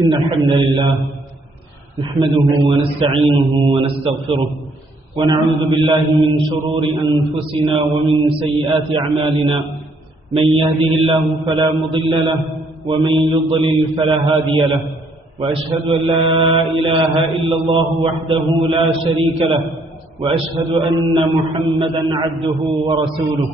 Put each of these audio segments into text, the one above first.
إن الحمد لله نحمده ونستعينه ونستغفره ونعوذ بالله من شرور أنفسنا ومن سيئات أعمالنا من يهده الله فلا مضل له ومن يضلل فلا هادي له وأشهد أن لا إله إلا الله وحده لا شريك له وأشهد أن محمدا عبده ورسوله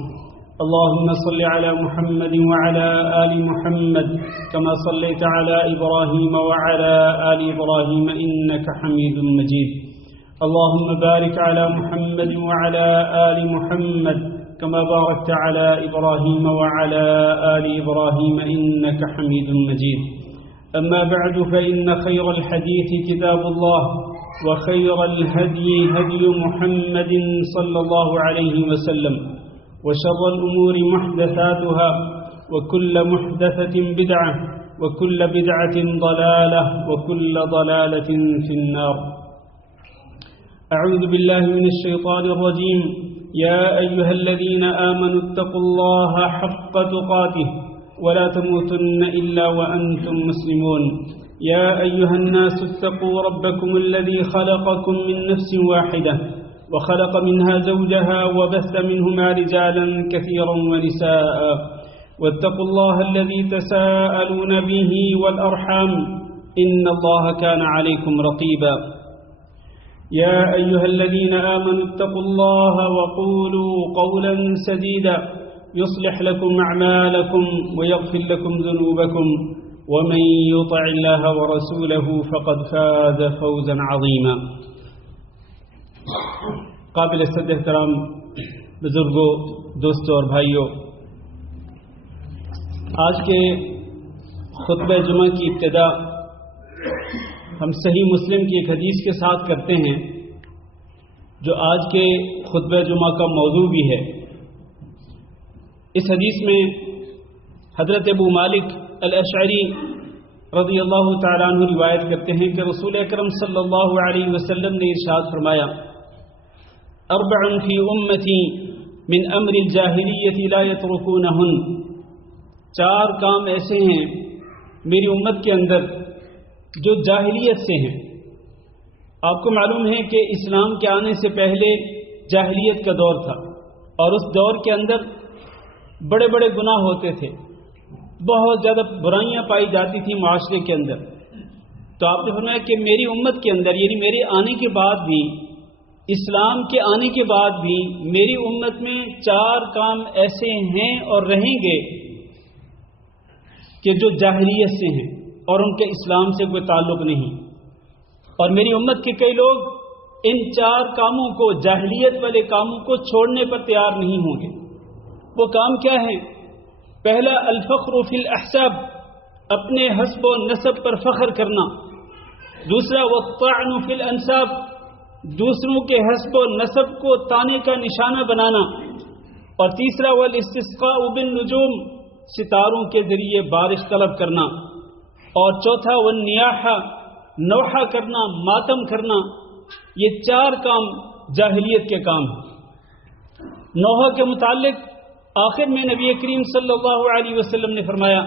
اللهم صل على محمد وعلى آل محمد كما صليت على إبراهيم وعلى آل إبراهيم إنك حميد مجيد اللهم بارك على محمد وعلى آل محمد كما باركت على إبراهيم وعلى آل إبراهيم إنك حميد مجيد أما بعد فإن خير الحديث كتاب الله وخير الهدي هدي محمد صلى الله عليه وسلم وشر الأمور محدثاتها وكل محدثة بدعة وكل بدعة ضلالة وكل ضلالة في النار أعوذ بالله من الشيطان الرجيم يا أيها الذين آمنوا اتقوا الله حق تقاته ولا تموتن إلا وأنتم مسلمون يا أيها الناس اتقوا ربكم الذي خلقكم من نفس واحدة وخلق منها زوجها وبث منهما رجالا كثيرا ونساء واتقوا الله الذي تساءلون به والأرحام إن الله كان عليكم رقيبا يا أيها الذين آمنوا اتقوا الله وقولوا قولا سديدا يصلح لكم أعمالكم ويغفر لكم ذنوبكم ومن يطع الله ورسوله فقد فاز فوزا عظيما قابل صد احترام بزرگوں، دوستوں اور بھائیوں، آج کے خطبہ جمعہ کی ابتدا ہم صحیح مسلم کی ایک حدیث کے ساتھ کرتے ہیں جو آج کے خطبہ جمعہ کا موضوع بھی ہے۔ اس حدیث میں حضرت ابو مالک الاشعری رضی اللہ تعالیٰ عنہ روایت کرتے ہیں کہ رسول اکرم صلی اللہ علیہ وسلم نے ارشاد فرمایا: اربع فی امتی من امر الجاہلیت لا یترکونہن، چار کام ایسے ہیں میری امت کے اندر جو جاہلیت سے ہیں۔ آپ کو معلوم ہے کہ اسلام کے آنے سے پہلے جاہلیت کا دور تھا اور اس دور کے اندر بڑے بڑے گناہ ہوتے تھے، بہت زیادہ برائیاں پائی جاتی تھیں معاشرے کے اندر۔ تو آپ نے فرمایا کہ میری امت کے اندر، یعنی میرے آنے کے بعد بھی، اسلام کے آنے کے بعد بھی میری امت میں چار کام ایسے ہیں اور رہیں گے کہ جو جاہلیت سے ہیں اور ان کے اسلام سے کوئی تعلق نہیں، اور میری امت کے کئی لوگ ان چار کاموں کو، جاہلیت والے کاموں کو چھوڑنے پر تیار نہیں ہوں گے۔ وہ کام کیا ہیں؟ پہلا، الفخر فی الاحساب، اپنے حسب و نسب پر فخر کرنا۔ دوسرا، والطعن فی الانساب، دوسروں کے حسب و نسب کو تانے کا نشانہ بنانا۔ اور تیسرا، والاستسقاء بالنجوم، ستاروں کے ذریعے بارش طلب کرنا۔ اور چوتھا، والنیاحہ، نوحہ کرنا، ماتم کرنا۔ یہ چار کام جاہلیت کے کام ہیں۔ نوحہ کے متعلق آخر میں نبی کریم صلی اللہ علیہ وسلم نے فرمایا: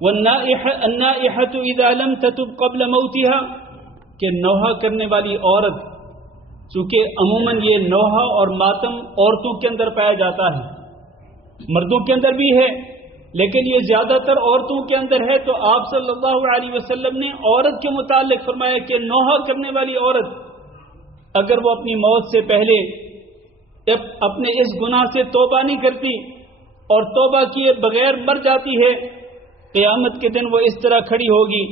والنائحۃ اذا لم تتب قبل موتها، کہ نوحہ کرنے والی عورت، چونکہ عموماً یہ نوحہ اور ماتم عورتوں کے اندر پایا جاتا ہے، مردوں کے اندر بھی ہے لیکن یہ زیادہ تر عورتوں کے اندر ہے، تو آپ صلی اللہ علیہ وسلم نے عورت کے متعلق فرمایا کہ نوحہ کرنے والی عورت اگر وہ اپنی موت سے پہلے اپنے اس گناہ سے توبہ نہیں کرتی اور توبہ کیے بغیر مر جاتی ہے، قیامت کے دن وہ اس طرح کھڑی ہوگی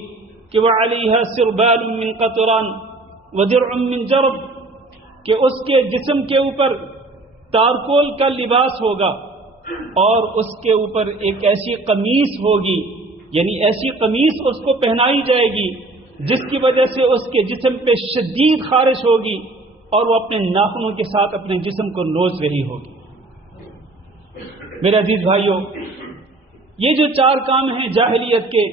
کہ وعلیہا سربال من قطران ودرع من جرب، کہ اس کے جسم کے اوپر تارکول کا لباس ہوگا اور اس کے اوپر ایک ایسی قمیص ہوگی، یعنی ایسی قمیص اس کو پہنائی جائے گی جس کی وجہ سے اس کے جسم پہ شدید خارش ہوگی اور وہ اپنے ناخنوں کے ساتھ اپنے جسم کو نوچ رہی ہوگی۔ میرے عزیز بھائیوں، یہ جو چار کام ہیں جاہلیت کے،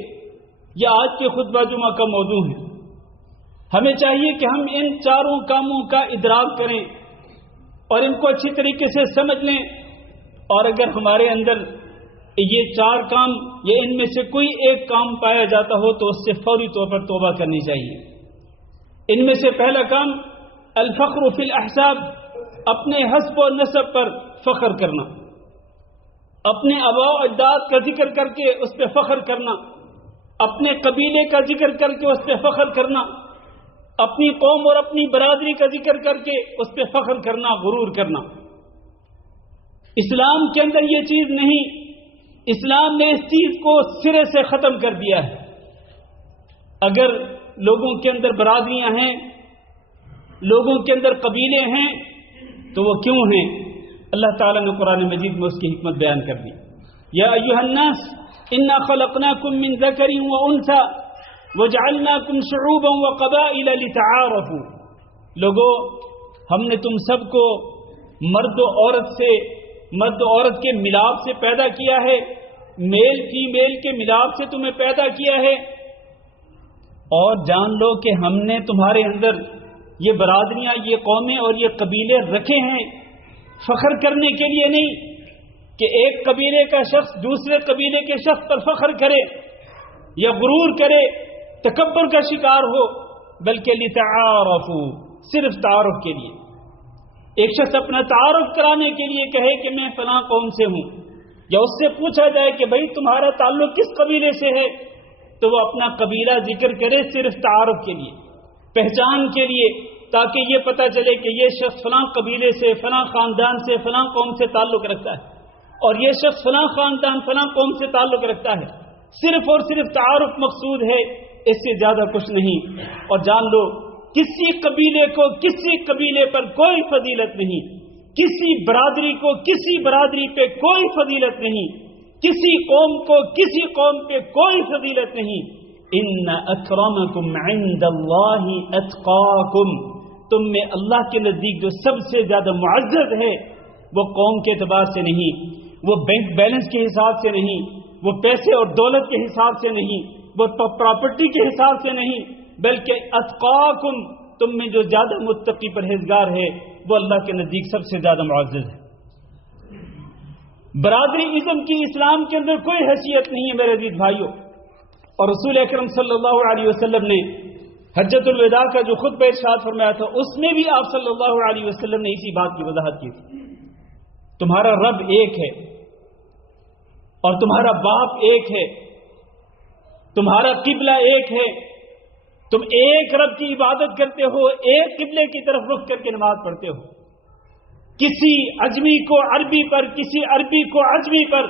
یہ آج کے خطبہ جمعہ کا موضوع ہے۔ ہمیں چاہیے کہ ہم ان چاروں کاموں کا ادراک کریں اور ان کو اچھی طریقے سے سمجھ لیں، اور اگر ہمارے اندر یہ 4 کام یا ان میں سے کوئی ایک کام پایا جاتا ہو تو اس سے فوری طور پر توبہ کرنی چاہیے۔ ان میں سے پہلا کام الفخر فی الاحساب، اپنے حسب و نسب پر فخر کرنا، اپنے آباء و اجداد کا ذکر کر کے اس پہ فخر کرنا، اپنے قبیلے کا ذکر کر کے اس پہ فخر کرنا، اپنی قوم اور اپنی برادری کا ذکر کر کے اس پہ فخر کرنا، غرور کرنا۔ اسلام کے اندر یہ چیز نہیں، اسلام نے اس چیز کو سرے سے ختم کر دیا ہے۔ اگر لوگوں کے اندر برادریاں ہیں، لوگوں کے اندر قبیلے ہیں، تو وہ کیوں ہیں؟ اللہ تعالیٰ نے قرآن مجید میں اس کی حکمت بیان کر دی۔ یا ایھا الناس انا خلقناکم من ذکر وانثی وجعلناکم شعوبا وقبائل لتعارفوا، لوگو ہم نے تم سب کو مرد و عورت کے ملاپ سے پیدا کیا ہے، میل فیمیل کے ملاپ سے تمہیں پیدا کیا ہے، اور جان لو کہ ہم نے تمہارے اندر یہ برادریاں، یہ قومیں اور یہ قبیلے رکھے ہیں فخر کرنے کے لیے نہیں کہ ایک قبیلے کا شخص دوسرے قبیلے کے شخص پر فخر کرے یا غرور کرے، تکبر کا شکار ہو، بلکہ لتعارفوا، صرف تعارف کے لیے۔ ایک شخص اپنا تعارف کرانے کے لیے کہے کہ میں فلاں قوم سے ہوں، یا اس سے پوچھا جائے کہ بھئی تمہارا تعلق کس قبیلے سے ہے، تو وہ اپنا قبیلہ ذکر کرے صرف تعارف کے لیے، پہچان کے لیے، تاکہ یہ پتہ چلے کہ یہ شخص فلاں قبیلے سے، فلاں خاندان سے، فلاں قوم سے تعلق رکھتا ہے، اور یہ شخص فلاں خاندان، فلاں قوم سے تعلق رکھتا ہے۔ صرف اور صرف تعارف مقصود ہے، اس سے زیادہ کچھ نہیں۔ اور جان لو کسی قبیلے کو کسی قبیلے پر کوئی فضیلت نہیں، کسی برادری کو کسی برادری پہ کوئی فضیلت نہیں، کسی قوم کو کسی قوم پہ کوئی فضیلت نہیں۔ ان اکرمکم عند اللہ اتقاکم، تم میں اللہ کے نزدیک جو سب سے زیادہ معزز ہے وہ قوم کے اعتبار سے نہیں، وہ بینک بیلنس کے حساب سے نہیں، وہ پیسے اور دولت کے حساب سے نہیں، وہ پراپرٹی کے حساب سے نہیں، بلکہ اتقاکم، تم میں جو زیادہ متقی پرہیزگار ہے وہ اللہ کے نزدیک سب سے زیادہ معزز ہے۔ برادری ازم کی اسلام کے اندر کوئی حیثیت نہیں ہے میرے عزیز بھائیوں، اور رسول اکرم صلی اللہ علیہ وسلم نے حجۃ الوداع کا جو خطبہ ارشاد فرمایا تھا اس میں بھی آپ صلی اللہ علیہ وسلم نے اسی بات کی وضاحت کی تھی۔ تمہارا رب ایک ہے اور تمہارا باپ ایک ہے، تمہارا قبلہ ایک ہے، تم ایک رب کی عبادت کرتے ہو، ایک قبلے کی طرف رخ کر کے نماز پڑھتے ہو۔ کسی عجمی کو عربی پر، کسی عربی کو عجمی پر،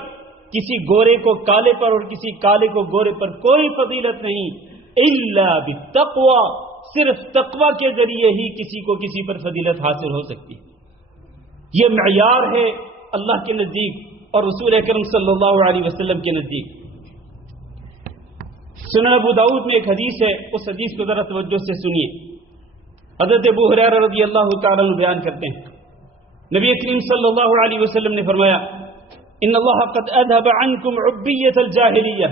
کسی گورے کو کالے پر اور کسی کالے کو گورے پر کوئی فضیلت نہیں، الا بالتقوی، صرف تقوی کے ذریعے ہی کسی کو کسی پر فضیلت حاصل ہو سکتی ہے۔ یہ معیار ہے اللہ کے نزدیک اور رسول اکرم صلی اللہ علیہ وسلم کے نزدیک۔ سنن ابو داؤد میں ایک حدیث ہے، اس حدیث کو ذرا توجہ سے سنیے۔ حضرت ابو ہریرہ رضی اللہ تعالیٰ عنہ بیان کرتے ہیں، نبی کریم صلی اللہ علیہ وسلم نے فرمایا، ان اللہ قد اذهب عنکم عبیۃ الجاہلیہ،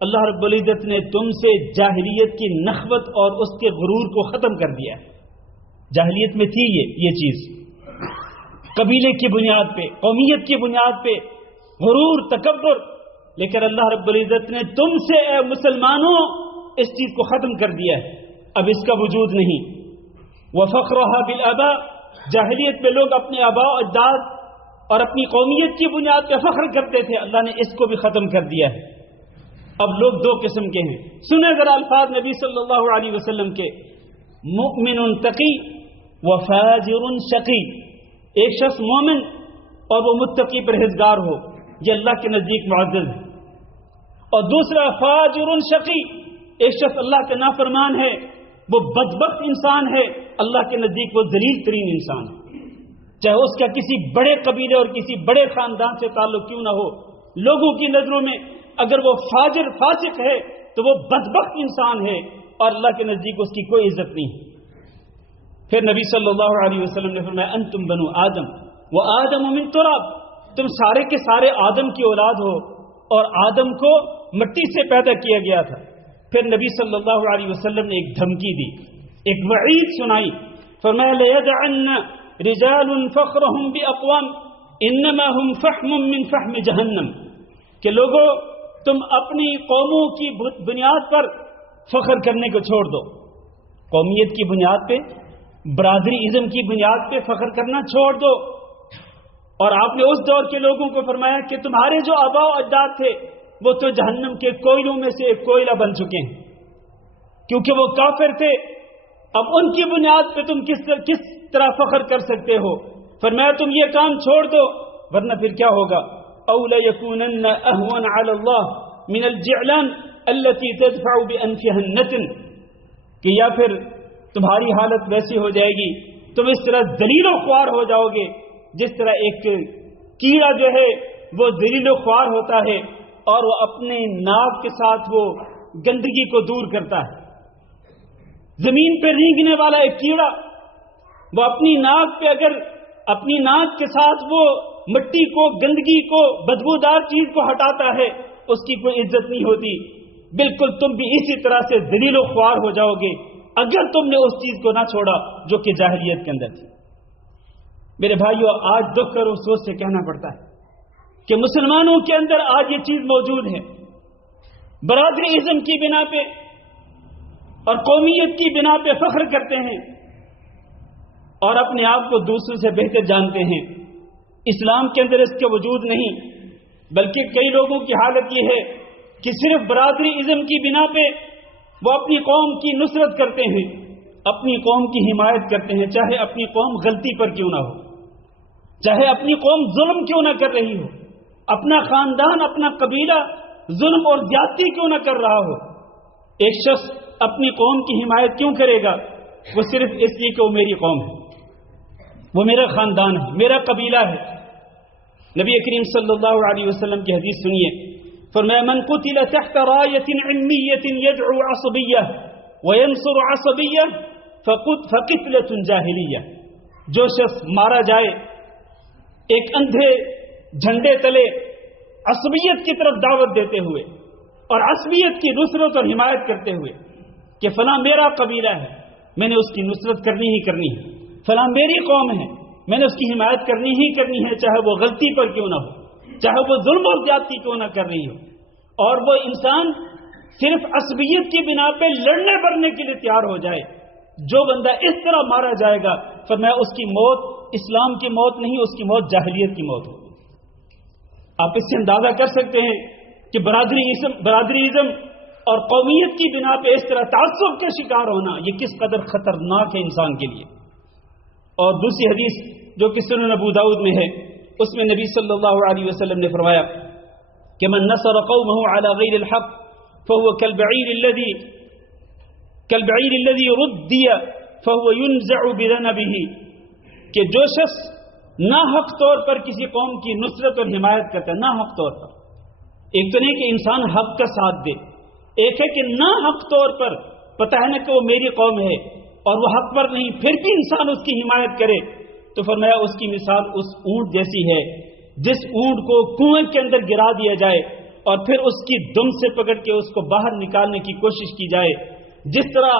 اللہ رب العزت نے تم سے جاہلیت کی نخوت اور اس کے غرور کو ختم کر دیا ہے۔ جاہلیت میں تھی یہ چیز، قبیلے کی بنیاد پہ، قومیت کی بنیاد پہ غرور، تکبر، لیکن اللہ رب العزت نے تم سے اے مسلمانوں اس چیز کو ختم کر دیا ہے، اب اس کا وجود نہیں۔ وفخرها بالآباء، جاہلیت میں لوگ اپنے آباء و اجداد اور اپنی قومیت کی بنیاد پہ فخر کرتے تھے، اللہ نے اس کو بھی ختم کر دیا ہے۔ اب لوگ دو قسم کے ہیں، سنیں ذرا الفاظ نبی صلی اللہ علیہ وسلم کے، مؤمن تقی وفاجر شقی، ایک شخص مومن اور وہ متقی پرہیزگار ہو، یہ اللہ کے نزدیک معزز ہے، اور دوسرا فاجر شقی، ایک شخص اللہ کا نافرمان ہے، وہ بدبخت انسان ہے، اللہ کے نزدیک وہ ذلیل ترین انسان ہے، چاہے اس کا کسی بڑے قبیلے اور کسی بڑے خاندان سے تعلق کیوں نہ ہو، لوگوں کی نظروں میں اگر وہ فاجر فاسق ہے تو وہ بدبخت انسان ہے اور اللہ کے نزدیک اس کی کوئی عزت نہیں۔ پھر نبی صلی اللہ علیہ وسلم نے فرمایا، انتم بنو آدم وآدم من تراب، تم سارے کے سارے آدم کی اولاد ہو اور آدم کو مٹی سے پیدا کیا گیا تھا۔ پھر نبی صلی اللہ علیہ وسلم نے ایک دھمکی دی، ایک وعید سنائی، فرمایا لَيَدْعَنَّ رِجَالٌ فَخْرَهُمْ بِأَقْوَامٍ إِنَّمَا هُمْ فَحْمٌ مِّن فَحْمِ جَهَنَّمَ، کہ لوگوں تم اپنی قوموں کی بنیاد پر فخر کرنے کو چھوڑ دو، قومیت کی بنیاد پہ، برادری ازم کی بنیاد پہ فخر کرنا چھوڑ دو۔ اور آپ نے اس دور کے لوگوں کو فرمایا کہ تمہارے جو آباء و اجداد تھے وہ تو جہنم کے کوئلوں میں سے ایک کوئلہ بن چکے ہیں، کیونکہ وہ کافر تھے۔ اب ان کی بنیاد پہ تم کس طرح فخر کر سکتے ہو؟ فرمایا تم یہ کام چھوڑ دو، ورنہ پھر کیا ہوگا؟ أَوْ لَيَكُونَنَّ أَهْوَنَ عَلَى اللَّهِ مِنَ الْجِعْلَانِ الَّتِي تَدْفَعُ بِأَنْفِهَا النَّتْنَ، کہ یا پھر تمہاری حالت ویسی ہو جائے گی، تم اس طرح ذلیل و خوار ہو جاؤ گے جس طرح ایک کیڑا جو ہے وہ ذلیل و خوار ہوتا ہے اور وہ اپنے ناک کے ساتھ وہ گندگی کو دور کرتا ہے۔ زمین پہ رینگنے والا ایک کیڑا، وہ اپنی ناک پہ اگر اپنی ناک کے ساتھ وہ مٹی کو، گندگی کو، بدبودار چیز کو ہٹاتا ہے، اس کی کوئی عزت نہیں ہوتی۔ بالکل تم بھی اسی طرح سے ذلیل و خوار ہو جاؤ گے اگر تم نے اس چیز کو نہ چھوڑا جو کہ جاہلیت کے اندر تھی۔ میرے بھائیو، آج دکھ اور افسوس سے کہنا پڑتا ہے کہ مسلمانوں کے اندر آج یہ چیز موجود ہے، برادری ازم کی بنا پہ اور قومیت کی بنا پہ فخر کرتے ہیں اور اپنے آپ کو دوسروں سے بہتر جانتے ہیں۔ اسلام کے اندر اس کا وجود نہیں، بلکہ کئی لوگوں کی حالت یہ ہے کہ صرف برادری ازم کی بنا پہ وہ اپنی قوم کی نصرت کرتے ہیں، اپنی قوم کی حمایت کرتے ہیں، چاہے اپنی قوم غلطی پر کیوں نہ ہو، چاہے اپنی قوم ظلم کیوں نہ کر رہی ہو، اپنا خاندان، اپنا قبیلہ ظلم اور زیادتی کیوں نہ کر رہا ہو، ایک شخص اپنی قوم کی حمایت کیوں کرے گا؟ وہ صرف اس لیے کہ وہ میری قوم ہے، وہ میرا خاندان ہے، میرا قبیلہ ہے۔ نبی کریم صلی اللہ علیہ وسلم کی حدیث سنیے، فرمایا من قتل تحت راية علمية يدعو عصبية وينصر عصبية فقتلة جاہلیہ، جو شخص مارا جائے ایک اندھے جھنڈے تلے عصبیت کی طرف دعوت دیتے ہوئے اور عصبیت کی نصرت اور حمایت کرتے ہوئے کہ فلاں میرا قبیلہ ہے، میں نے اس کی نصرت کرنی ہی کرنی ہے، فلاں میری قوم ہے، میں نے اس کی حمایت کرنی ہی کرنی ہے، چاہے وہ غلطی پر کیوں نہ ہو، چاہے وہ ظلم اور زیادتی کیوں نہ کر رہی ہو۔ اور وہ انسان صرف عصبیت کی بنا پہ لڑنے بڑھنے کے لیے تیار ہو جائے، جو بندہ اس طرح مارا جائے گا فرمایا اس کی موت اسلام کی موت نہیں، اس کی موت جاہلیت کی موت ہوگی۔ آپ اس سے اندازہ کر سکتے ہیں کہ برادری ازم اور قومیت کی بنا پہ اس طرح تعصب کے شکار ہونا یہ کس قدر خطرناک ہے انسان کے لیے۔ اور دوسری حدیث جو کہ سنن ابو داؤد میں ہے، اس میں نبی صلی اللہ علیہ وسلم نے فرمایا کہ من نصر قومه على غیر الحق فهو كالبعير الذي ردي فهو ينزع بذنبه، کہ جو شخص ناحق طور پر کسی قوم کی نصرت اور حمایت کرتا ہے، ناحق طور پر، ایک تو نہیں کہ انسان حق کا ساتھ دے، ایک ہے کہ ناحق طور پر پتہ ہے نا کہ وہ میری قوم ہے اور وہ حق پر نہیں، پھر بھی انسان اس کی حمایت کرے، تو فرمایا اس کی مثال اس اونٹ جیسی ہے جس اونٹ کو کنویں کے اندر گرا دیا جائے اور پھر اس کی دم سے پکڑ کے اس کو باہر نکالنے کی کوشش کی جائے۔ جس طرح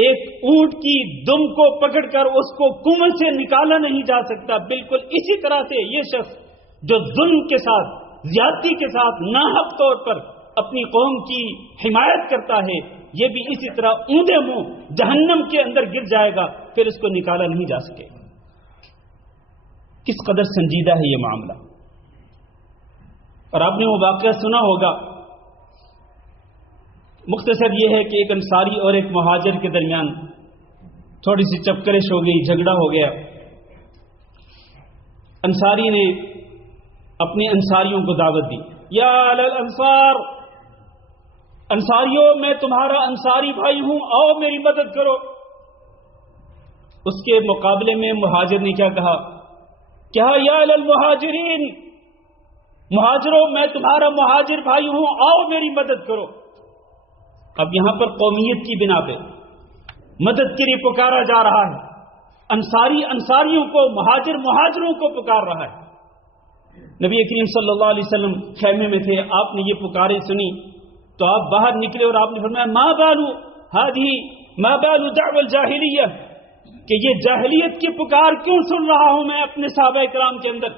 ایک اونٹ کی دم کو پکڑ کر اس کو کنویں سے نکالا نہیں جا سکتا، بالکل اسی طرح سے یہ شخص جو ظلم کے ساتھ، زیادتی کے ساتھ ناحق طور پر اپنی قوم کی حمایت کرتا ہے، یہ بھی اسی طرح اونھے منہ جہنم کے اندر گر جائے گا، پھر اس کو نکالا نہیں جا سکے۔ کس قدر سنجیدہ ہے یہ معاملہ۔ اور آپ نے وہ واقعہ سنا ہوگا، مختصر یہ ہے کہ ایک انصاری اور ایک مہاجر کے درمیان تھوڑی سی چپکرش ہو گئی، جھگڑا ہو گیا۔ انصاری نے اپنے انصاریوں کو دعوت دی، یا الانصار، انصاریوں میں تمہارا انصاری بھائی ہوں، آؤ میری مدد کرو۔ اس کے مقابلے میں مہاجر نے کیا کہا؟ کیا یا للمہاجرین، مہاجروں میں تمہارا مہاجر بھائی ہوں، آؤ میری مدد کرو۔ اب یہاں پر قومیت کی بنا پہ مدد کے لیے پکارا جا رہا ہے، انصاری انصاریوں کو، مہاجر مہاجروں کو پکار رہا ہے۔ نبی کریم صلی اللہ علیہ وسلم خیمے میں تھے، آپ نے یہ پکارے سنی تو آپ باہر نکلے اور آپ نے فرمایا ما بال دعوى الجاہلیہ، کہ یہ جاہلیت کی پکار کیوں سن رہا ہوں میں اپنے صحابہ کرام کے اندر۔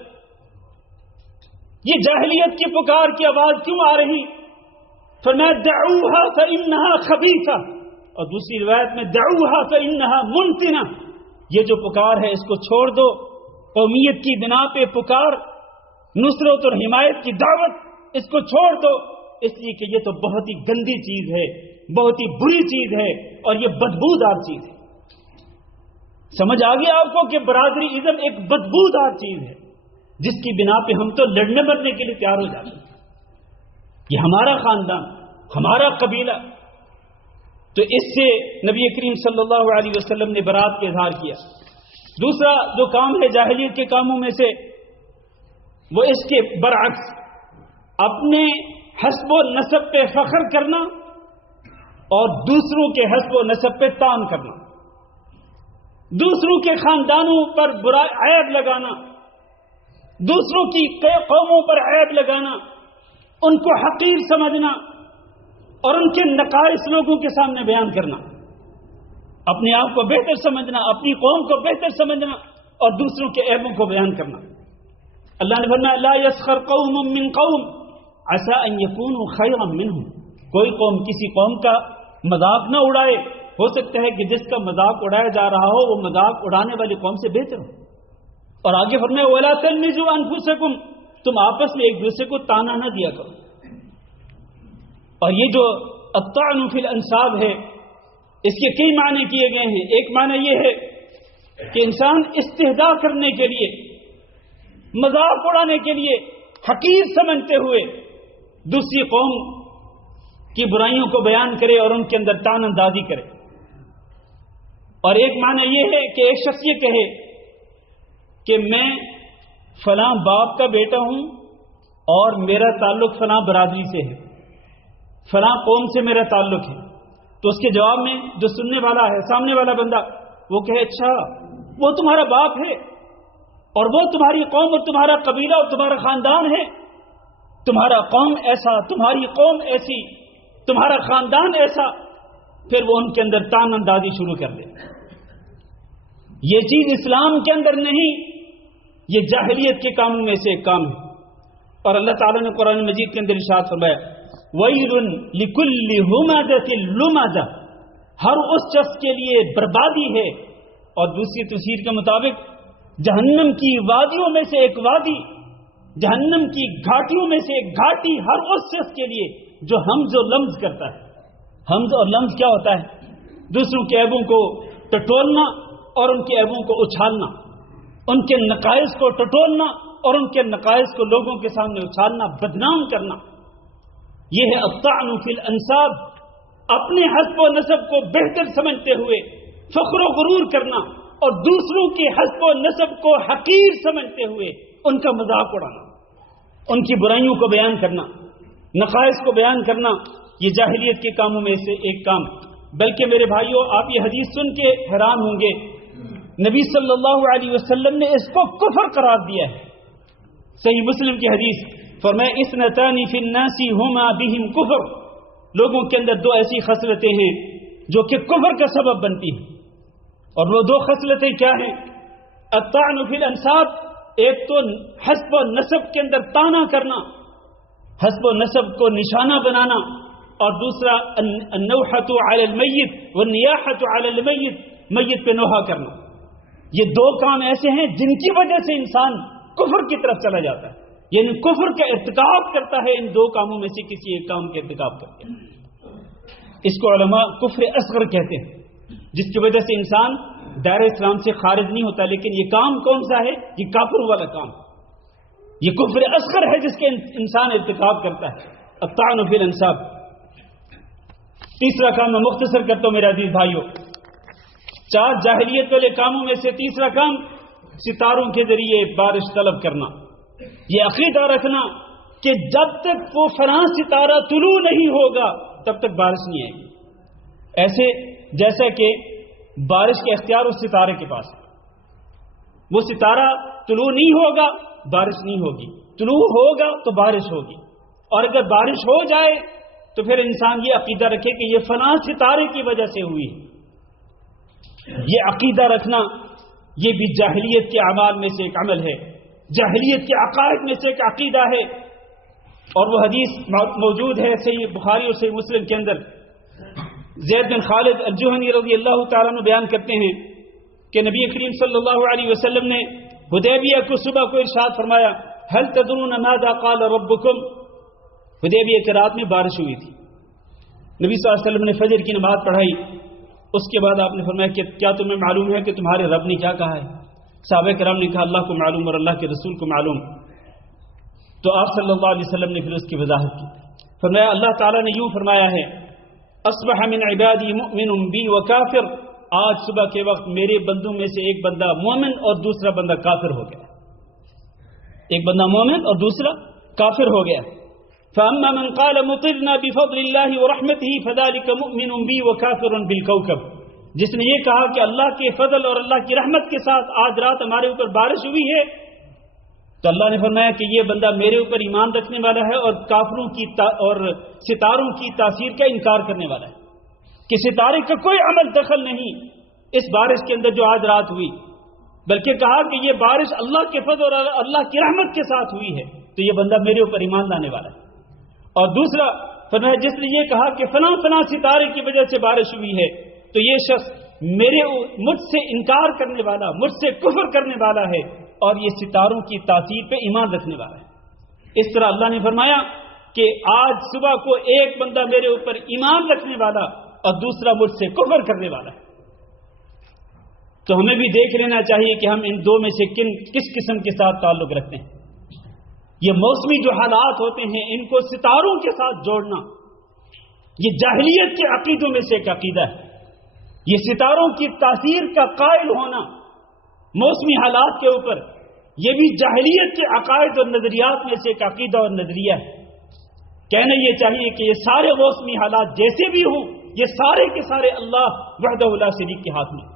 یہ جاہلیت کی پکار کی آواز کیوں آ رہی؟ فرمایا دعوها فإنها خبیثہ، اور دوسری روایت میں دعوها فإنها منتنہ، یہ جو پکار ہے اس کو چھوڑ دو، قومیت کی بنا پہ پکار، نصرت اور حمایت کی دعوت، اس کو چھوڑ دو، اس لیے کہ یہ تو بہت ہی گندی چیز ہے، بہت ہی بری چیز ہے، اور یہ بدبودار چیز ہے۔ سمجھ آ گیا آپ کو کہ برادری ازم ایک بدبودار چیز ہے جس کی بنا پہ ہم تو لڑنے مرنے کے لیے تیار ہو جاتے ہیں۔ یہ ہمارا خاندان، ہمارا قبیلہ، تو اس سے نبی کریم صلی اللہ علیہ وسلم نے برات کا اظہار کیا۔ دوسرا جو کام ہے جاہلیت کے کاموں میں سے، وہ اس کے برعکس اپنے حسب و نسب پہ فخر کرنا اور دوسروں کے حسب و نسب پہ تان کرنا، دوسروں کے خاندانوں پر برا عیب لگانا، دوسروں کی قوموں پر عیب لگانا، ان کو حقیر سمجھنا اور ان کے نقائص لوگوں کے سامنے بیان کرنا، اپنے آپ کو بہتر سمجھنا، اپنی قوم کو بہتر سمجھنا اور دوسروں کے عیبوں کو بیان کرنا۔ اللہ نے فرمایا لا يسخر قوم من قوم عسى ان يكونوا خيرا منهم، کوئی قوم کسی قوم کا مذاق نہ اڑائے، ہو سکتا ہے کہ جس کا مذاق اڑایا جا رہا ہو وہ مذاق اڑانے والی قوم سے بہتر ہو۔ اور آگے فرمایا ولا تلمزوا انفسكم، تم آپس میں ایک دوسرے کو تانا نہ دیا کرو۔ اور یہ جو الطعن فی الانساب ہے، اس کے کئی معنی کیے گئے ہیں۔ ایک معنی یہ ہے کہ انسان استہزاء کرنے کے لیے، مذاق اڑانے کے لیے، حقیر سمجھتے ہوئے دوسری قوم کی برائیوں کو بیان کرے اور ان کے اندر تان اندازی کرے۔ اور ایک معنی یہ ہے کہ ایک شخص یہ کہے کہ میں فلاں باپ کا بیٹا ہوں اور میرا تعلق فلاں برادری سے ہے، فلاں قوم سے میرا تعلق ہے، تو اس کے جواب میں جو سننے والا ہے، سامنے والا بندہ، وہ کہے اچھا وہ تمہارا باپ ہے اور وہ تمہاری قوم اور تمہارا قبیلہ اور تمہارا خاندان ہے، تمہارا قوم ایسا، تمہاری قوم ایسی، تمہارا خاندان ایسا، پھر وہ ان کے اندر تان اندازی شروع کر دے۔ یہ چیز اسلام کے اندر نہیں، یہ جاہلیت کے کاموں میں سے ایک کام ہے۔ اور اللہ تعالیٰ نے قرآن مجید کے اندر ارشاد فرمایا وَيْلٌ لِكُلِّ هُمَزَةٍ لُمَزَةٍ، ہر اس شخص کے لیے بربادی ہے۔ اور دوسری تفسیر کے مطابق جہنم کی وادیوں میں سے ایک وادی، جہنم کی گھاٹیوں میں سے ایک گھاٹی ہر اس شخص کے لیے جو حمز و لمز کرتا ہے۔ حمز اور لمز کیا ہوتا ہے؟ دوسروں کے عیبوں کو ٹٹولنا اور ان کے عیبوں کو اچھالنا، ان کے نقائص کو ٹٹولنا اور ان کے نقائص کو لوگوں کے سامنے اچھالنا، بدنام کرنا۔ یہ ہے الطعن فی الانساب، اپنے حسب و نسب کو بہتر سمجھتے ہوئے فخر و غرور کرنا اور دوسروں کے حسب و نسب کو حقیر سمجھتے ہوئے ان کا مذاق اڑانا، ان کی برائیوں کو بیان کرنا، نقائص کو بیان کرنا، یہ جاہلیت کے کاموں میں سے ایک کام۔ بلکہ میرے بھائیوں، آپ یہ حدیث سن کے حیران ہوں گے، نبی صلی اللہ علیہ وسلم نے اس کو کفر قرار دیا ہے۔ صحیح مسلم کی حدیث فرمایا اثنتان فی الناس ہما بہم کفر، لوگوں کے اندر دو ایسی خصلتیں ہیں جو کہ کفر کا سبب بنتی ہیں، اور وہ دو خصلتیں کیا ہیں؟ الطعن فی الانساب، ایک تو حسب و نسب کے اندر تانا کرنا، حسب و نسب کو نشانہ بنانا، اور دوسرا النوحۃ علی المیت والنیاحۃ علی المیت، میت پہ نوحہ کرنا۔ یہ دو کام ایسے ہیں جن کی وجہ سے انسان کفر کی طرف چلا جاتا ہے، یعنی کفر کا ارتکاب کرتا ہے ان دو کاموں میں سے کسی ایک کام کے ارتکاب کرتے ہیں۔ اس کو علماء کفر اصغر کہتے ہیں، جس کی وجہ سے انسان دائرہ اسلام سے خارج نہیں ہوتا، لیکن یہ کام کون سا ہے؟ یہ کافر والا کام، یہ کفر اصغر ہے جس کے انسان ارتکاب کرتا ہے، الطعن فی الانساب۔ تیسرا کام میں مختصر کرتا ہوں میرے عزیز بھائیوں، چار جاہلیت والے کاموں میں سے تیسرا کام ستاروں کے ذریعے بارش طلب کرنا۔ یہ عقیدہ رکھنا کہ جب تک وہ فلاں ستارہ طلوع نہیں ہوگا تب تک بارش نہیں آئے گی، ایسے جیسا کہ بارش کے اختیار اس ستارے کے پاس، وہ ستارہ طلوع نہیں ہوگا بارش نہیں ہوگی، طلوع ہوگا تو بارش ہوگی۔ اور اگر بارش ہو جائے تو پھر انسان یہ عقیدہ رکھے کہ یہ فلاں ستارے کی وجہ سے ہوئی۔ یہ عقیدہ رکھنا یہ بھی جاہلیت کے اعمال میں سے ایک عمل ہے۔ جاہلیت کے عقائد میں سے ایک عقیدہ ہے، اور وہ حدیث موجود ہے صحیح بخاری اور صحیح مسلم کے اندر۔ زید بن خالد الجہنی رضی اللہ تعالیٰ عنہ بیان کرتے ہیں کہ نبی کریم صلی اللہ علیہ وسلم نے حدیبیہ کو صبح کو ارشاد فرمایا، هل تدرون ماذا قال ربكم؟ حدیبیہ کی رات میں بارش ہوئی تھی، نبی صلی اللہ علیہ وسلم نے فجر کی نماز پڑھائی، اس کے بعد آپ نے فرمایا کہ کیا تمہیں معلوم ہے کہ تمہارے رب نے کیا کہا ہے؟ صحابہ کرام نے کہا اللہ کو معلوم اور اللہ کے رسول کو معلوم۔ تو آپ صلی اللہ علیہ وسلم نے پھر اس کی وضاحت کی، فرمایا اللہ تعالیٰ نے یوں فرمایا ہے، اصبح من عبادی مؤمن بی وکافر، آج صبح کے وقت میرے بندوں میں سے ایک بندہ مومن اور دوسرا بندہ کافر ہو گیا، ایک بندہ مومن اور دوسرا کافر ہو گیا۔ فاما من قال مطرنا بفضل اللہ ورحمتہ فذلک مؤمن بی وکافر بالکوکب، جس نے یہ کہا کہ اللہ کے فضل اور اللہ کی رحمت کے ساتھ آج رات ہمارے اوپر بارش ہوئی ہے، تو اللہ نے فرمایا کہ یہ بندہ میرے اوپر ایمان رکھنے والا ہے اور کافروں کی اور ستاروں کی تاثیر کا انکار کرنے والا ہے، کہ ستارے کا کوئی عمل دخل نہیں اس بارش کے اندر جو آج رات ہوئی، بلکہ کہا کہ یہ بارش اللہ کے فضل اور اللہ کی رحمت کے ساتھ ہوئی ہے، تو یہ بندہ میرے اوپر ایمان لانے والا ہے۔ اور دوسرا فرمایا جس نے یہ کہا کہ فلاں فلاں ستارے کی وجہ سے بارش ہوئی ہے، تو یہ شخص مجھ سے انکار کرنے والا، مجھ سے کفر کرنے والا ہے اور یہ ستاروں کی تاثیر پہ ایمان رکھنے والا ہے۔ اس طرح اللہ نے فرمایا کہ آج صبح کو ایک بندہ میرے اوپر ایمان رکھنے والا اور دوسرا مجھ سے کفر کرنے والا ہے۔ تو ہمیں بھی دیکھ لینا چاہیے کہ ہم ان دو میں سے کس قسم کے ساتھ تعلق رکھتے ہیں۔ یہ موسمی جو حالات ہوتے ہیں ان کو ستاروں کے ساتھ جوڑنا، یہ جاہلیت کے عقیدوں میں سے ایک عقیدہ ہے۔ یہ ستاروں کی تاثیر کا قائل ہونا موسمی حالات کے اوپر، یہ بھی جاہلیت کے عقائد اور نظریات میں سے ایک عقیدہ اور نظریہ ہے۔ کہنا یہ چاہیے کہ یہ سارے موسمی حالات جیسے بھی ہوں، یہ سارے کے سارے اللہ وحدہ لا شریک کے ہاتھ میں،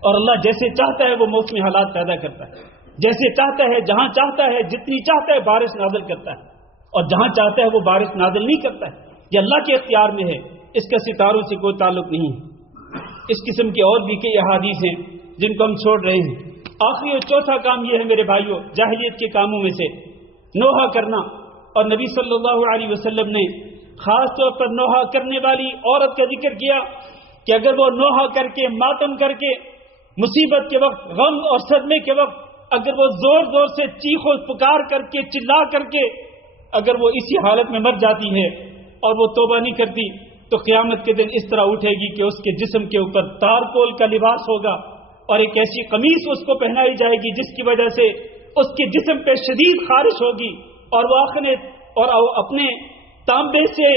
اور اللہ جیسے چاہتا ہے وہ موسمی حالات پیدا کرتا ہے، جیسے چاہتا ہے، جہاں چاہتا ہے، جتنی چاہتا ہے بارش نازل کرتا ہے، اور جہاں چاہتا ہے وہ بارش نازل نہیں کرتا ہے۔ یہ اللہ کے اختیار میں ہے، اس کا ستاروں سے کوئی تعلق نہیں ہے۔ اس قسم کے اور بھی کئی احادیث ہیں جن کو ہم چھوڑ رہے ہیں۔ آخری اور چوتھا کام یہ ہے میرے بھائیوں، جاہلیت کے کاموں میں سے نوحہ کرنا، اور نبی صلی اللہ علیہ وسلم نے خاص طور پر نوحہ کرنے والی عورت کا ذکر کیا کہ اگر وہ نوحہ کر کے، ماتم کر کے، مصیبت کے وقت، غم اور صدمے کے وقت اگر وہ زور زور سے چیخ و پکار کر کے، چلا کر کے اگر وہ اسی حالت میں مر جاتی ہے اور وہ توبہ نہیں کرتی، تو قیامت کے دن اس طرح اٹھے گی کہ اس کے جسم کے اوپر تارکول کا لباس ہوگا اور ایک ایسی قمیص اس کو پہنائی جائے گی جس کی وجہ سے اس کے جسم پہ شدید خارش ہوگی، اور وہ اپنے تانبے سے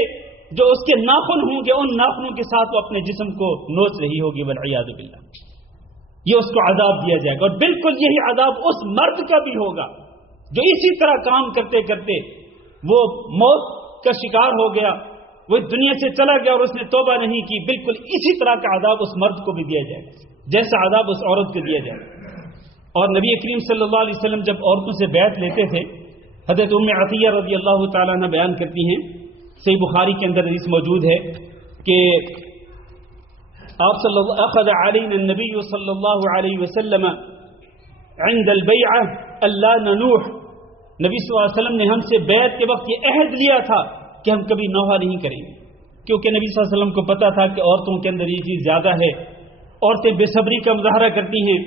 جو اس کے ناخن ہوں گے ان ناخنوں کے ساتھ وہ اپنے جسم کو نوچ رہی ہوگی، والعیاذ باللہ۔ یہ اس کو عذاب دیا جائے گا، اور بالکل یہی عذاب اس مرد کا بھی ہوگا جو اسی طرح کام کرتے کرتے وہ موت کا شکار ہو گیا، وہ دنیا سے چلا گیا اور اس نے توبہ نہیں کی۔ بالکل اسی طرح کا عذاب اس مرد کو بھی دیا جائے گا جیسا عذاب اس عورت کو دیا جائے گا۔ اور نبی کریم صلی اللہ علیہ وسلم جب عورتوں سے بیعت لیتے تھے، حضرت ام عطیہ رضی اللہ تعالیٰ عنہ بیان کرتی ہیں، صحیح بخاری کے اندر حدیث موجود ہے کہ آپ اخذ علینا النبی صلی اللہ علیہ وسلم عند البیعہ الا ننوح، نبی صلی اللہ علیہ وسلم نے ہم سے بیعت کے وقت یہ عہد لیا تھا کہ ہم کبھی نوحہ نہیں کریں گے، کیونکہ نبی صلی اللہ علیہ وسلم کو پتا تھا کہ عورتوں کے اندر یہ چیز زیادہ ہے، عورتیں بے صبری کا مظاہرہ کرتی ہیں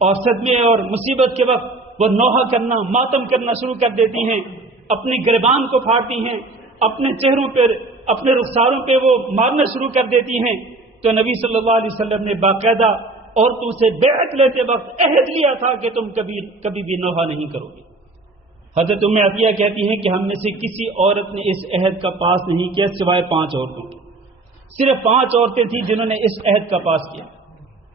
اور صدمے اور مصیبت کے وقت وہ نوحہ کرنا، ماتم کرنا شروع کر دیتی ہیں، اپنی گریبان کو پھاڑتی ہیں، اپنے چہروں پر، اپنے رخساروں پہ وہ مارنا شروع کر دیتی ہیں۔ تو نبی صلی اللہ علیہ وسلم نے باقاعدہ عورتوں سے بیعت لیتے وقت عہد لیا تھا کہ تم کبھی بھی نوحہ نہیں کرو گے۔ حضرت ام عطیہ کہتی ہیں کہ ہم میں سے کسی عورت نے اس عہد کا پاس نہیں کیا سوائے 5 عورتوں کے، صرف 5 عورتیں تھیں جنہوں نے اس عہد کا پاس کیا۔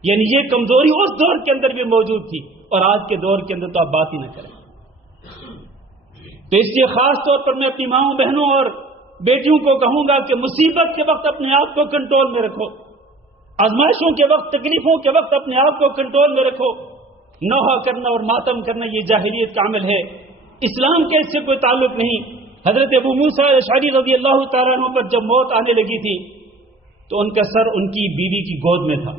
یعنی یہ کمزوری اس دور کے اندر بھی موجود تھی، اور آج کے دور کے اندر تو آپ بات ہی نہ کریں۔ تو اس لیے خاص طور پر میں اپنی ماؤں، بہنوں اور بیٹیوں کو کہوں گا کہ مصیبت کے وقت اپنے آپ کو کنٹرول میں رکھو، آزمائشوں کے وقت، تکلیفوں کے وقت اپنے آپ کو کنٹرول میں رکھو۔ نوحہ کرنا اور ماتم کرنا یہ جاہلیت کا عمل ہے، اسلام کے اس سے کوئی تعلق نہیں۔ حضرت ابو موسیٰ اشعری رضی اللہ تعالیٰ عنہ پر جب موت آنے لگی تھی تو ان کا سر ان کی بیوی کی گود میں تھا،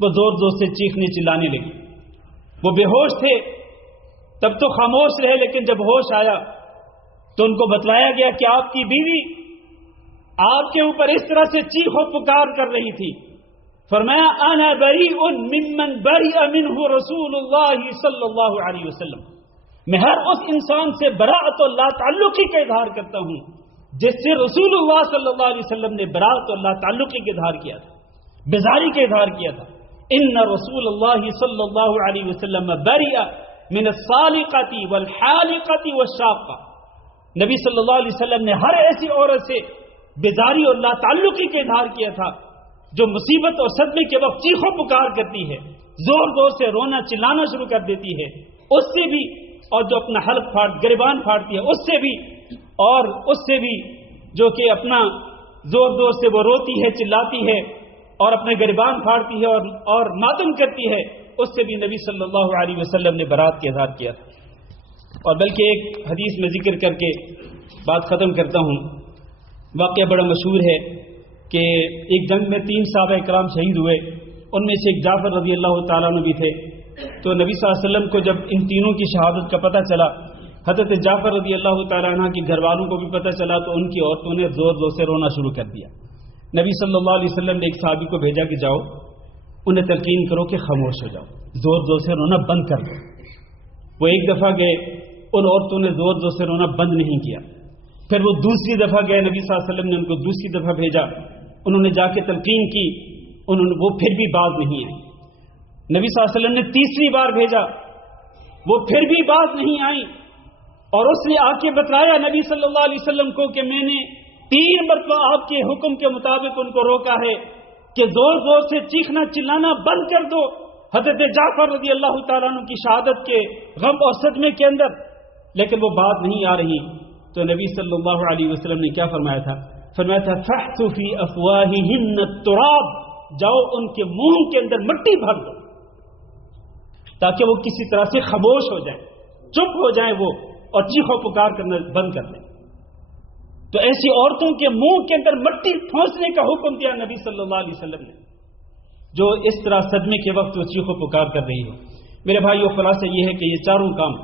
وہ زور زور سے چیخنے چلانے لگی، وہ بے ہوش تھے، تب تو خاموش رہے، لیکن جب ہوش آیا تو ان کو بتلایا گیا کہ آپ کی بیوی آپ کے اوپر اس طرح سے چیخ و پکار کر رہی تھی. فرمایا انا بریء ممن برئ منہ رسول اللہ صلی اللہ علیہ وسلم، میں ہر اس انسان سے براءت و لا تعلقی کا اظہار کرتا ہوں جس سے رسول اللہ صلی اللہ علیہ وسلم نے براءت و لا تعلقی کا اظہار کیا تھا، بیزاری کا اظہار کیا تھا. ان رسول اللہ صلی اللہ علیہ وسلم برئ من الصالقۃ والحالقۃ والشاقۃ، نبی صلی اللہ علیہ وسلم نے ہر ایسی عورت سے بیزاری اور لا تعلقی کا اظہار کیا تھا جو مصیبت اور صدمے کے وقت چیخ و پکار کرتی ہے، زور زور سے رونا چلانا شروع کر دیتی ہے، اس سے بھی، اور جو اپنا حلق گریبان پھاڑتی ہے اس سے بھی، اور اس سے بھی جو کہ اپنا زور زور سے وہ روتی ہے، چلاتی ہے اور اپنے گریبان پھاڑتی ہے اور ماتم کرتی ہے، اس سے بھی نبی صلی اللہ علیہ وسلم نے برات کا اظہار کیا تھا. اور بلکہ ایک حدیث میں ذکر کر کے بات ختم کرتا ہوں. واقعہ بڑا مشہور ہے کہ ایک جنگ میں 3 صحابہ کرام شہید ہوئے، ان میں سے ایک جعفر رضی اللہ تعالیٰ عنہ بھی تھے. تو نبی صلی اللہ علیہ وسلم کو جب ان تینوں کی شہادت کا پتہ چلا، حضرت جعفر رضی اللہ تعالیٰ عنہ کے گھر والوں کو بھی پتہ چلا، تو ان کی عورتوں نے زور زور سے رونا شروع کر دیا. نبی صلی اللہ علیہ وسلم نے ایک صحابی کو بھیجا کہ جاؤ انہیں تلقین کرو کہ خاموش ہو جاؤ، زور زور سے رونا بند کر دو. وہ ایک دفعہ گئے، ان عورتوں نے زور زور سے رونا بند نہیں کیا. پھر وہ دوسری دفعہ گئے، نبی صلی اللہ علیہ وسلم نے ان کو دوسری دفعہ بھیجا، انہوں نے جا کے تلقین کی، وہ پھر بھی باز نہیں آئی. نبی صلی اللہ علیہ وسلم نے تیسری بار بھیجا، وہ پھر بھی باز نہیں آئی، اور اس نے آ کے بتلایا نبی صلی اللہ علیہ وسلم کو کہ میں نے 3 مرتبہ آپ کے حکم کے مطابق ان کو روکا ہے کہ زور زور سے چیخنا چلانا بند کر دو. حضرت جعفر رضی اللہ تعالیٰ عنہ کی شہادت کے غم اور صدمے کے اندر، لیکن وہ بات نہیں آ رہی. تو نبی صلی اللہ علیہ وسلم نے کیا فرمایا تھا؟ فرمایا تھا فَحْثُ فِي أَفْوَاهِهِنَّ التُّرَابَ، جاؤ ان کے منہ کے اندر مٹی بھر دو تاکہ وہ کسی طرح سے خاموش ہو جائیں، چپ ہو جائیں وہ، اور چیخ و پکار کرنا بند کر دیں. تو ایسی عورتوں کے منہ کے اندر مٹی ٹھونسنے کا حکم دیا نبی صلی اللہ علیہ وسلم نے، جو اس طرح صدمے کے وقت وہ چیخ و پکار کر رہی ہو. میرے بھائیو، خلاصہ یہ ہے کہ یہ چاروں کام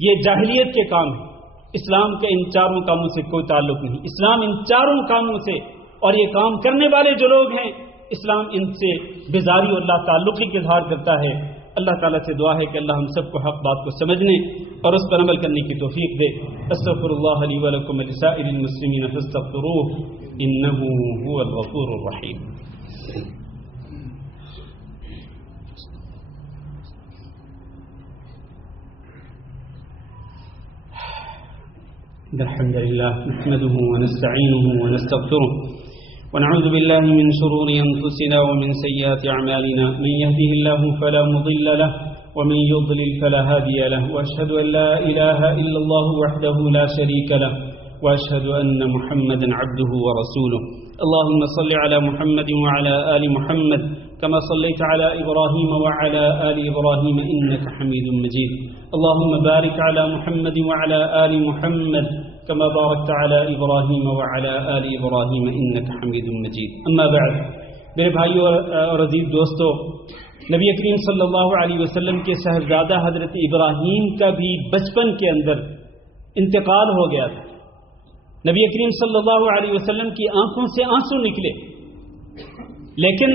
یہ جاہلیت کے کام ہیں. اسلام کا ان چاروں کاموں سے کوئی تعلق نہیں. اسلام ان چاروں کاموں سے، اور یہ کام کرنے والے جو لوگ ہیں، اسلام ان سے بیزاری اور لا تعلقی کا اظہار کرتا ہے. اللہ تعالیٰ سے دعا ہے کہ اللہ ہم سب کو حق بات کو سمجھنے اور اس پر عمل کرنے کی توفیق دے. استغفر اللہ لی ولکم ولسائر المسلمین فاستغفروہ انہ هو الغفور الرحیم. الحمد لله نحمده ونستعينه ونستغفره ونعوذ بالله من شرور أنفسنا ومن سيئات أعمالنا، من يهده الله فلا مضل له ومن يضلل فلا هادي له، وأشهد أن لا إله إلا الله وحده لا شريك له، وأشهد أن محمدا عبده ورسوله. اللهم صل على محمد وعلى آل محمد كما صليت على إبراهيم وعلى آل إبراهيم إنك حميد مجيد. اللهم بارك على محمد وعلى آل محمد كما باركت على إبراهيم وعلى آل إبراهيم إنك حميد مجيد. أما بعد، میرے بھائیو اور عزیز دوستو، نبی کریم صلی اللہ علیہ وسلم کے صاحبزادہ حضرت ابراہیم کا بھی بچپن کے اندر انتقال ہو گیا تھا. نبی کریم صلی اللہ علیہ وسلم کی آنکھوں سے آنسو نکلے، لیکن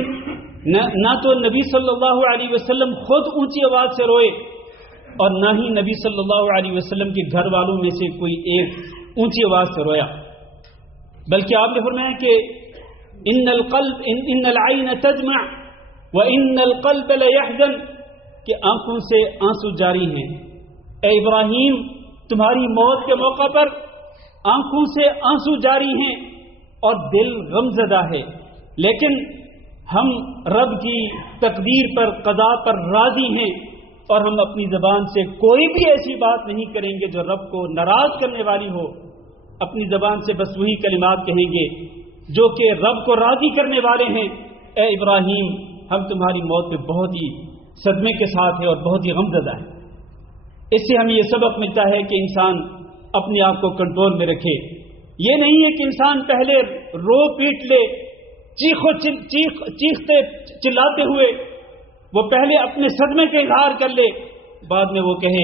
نہ تو نبی صلی اللہ علیہ وسلم خود اونچی آواز سے روئے، اور نہ ہی نبی صلی اللہ علیہ وسلم کے گھر والوں میں سے کوئی ایک اونچی آواز سے رویا، بلکہ آپ نے فرمایا کہ ان العین تدمع وان القلب لیحزن، کہ آنکھوں سے آنسو جاری ہیں. اے ابراہیم، تمہاری موت کے موقع پر آنکھوں سے آنسو جاری ہیں اور دل غمزدہ ہے، لیکن ہم رب کی تقدیر پر، قضاء پر راضی ہیں، اور ہم اپنی زبان سے کوئی بھی ایسی بات نہیں کریں گے جو رب کو ناراض کرنے والی ہو. اپنی زبان سے بس وہی کلمات کہیں گے جو کہ رب کو راضی کرنے والے ہیں. اے ابراہیم، ہم تمہاری موت پہ بہت ہی صدمے کے ساتھ ہیں اور بہت ہی غمزدہ ہیں. اس سے ہمیں یہ سبق ملتا ہے کہ انسان اپنے آپ کو کنٹرول میں رکھے. یہ نہیں ہے کہ انسان پہلے رو پیٹ لے، چیختے چلاتے ہوئے وہ پہلے اپنے صدمے کا اظہار کر لے، بعد میں وہ کہے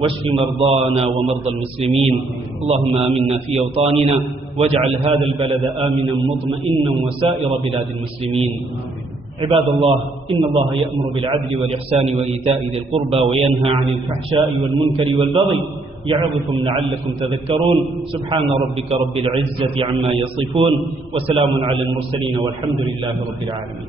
واشف مرضانا ومرضى المسلمين. اللهم آمنا في أوطاننا واجعل هذا البلد آمنا مطمئنا وسائر بلاد المسلمين. عباد الله، إن الله يأمر بالعدل والإحسان وإيتاء ذي القربى وينهى عن الفحشاء والمنكر والبغي يعظكم لعلكم تذكرون. سبحان ربك رب العزة عما يصفون وسلام على المرسلين والحمد لله رب العالمين.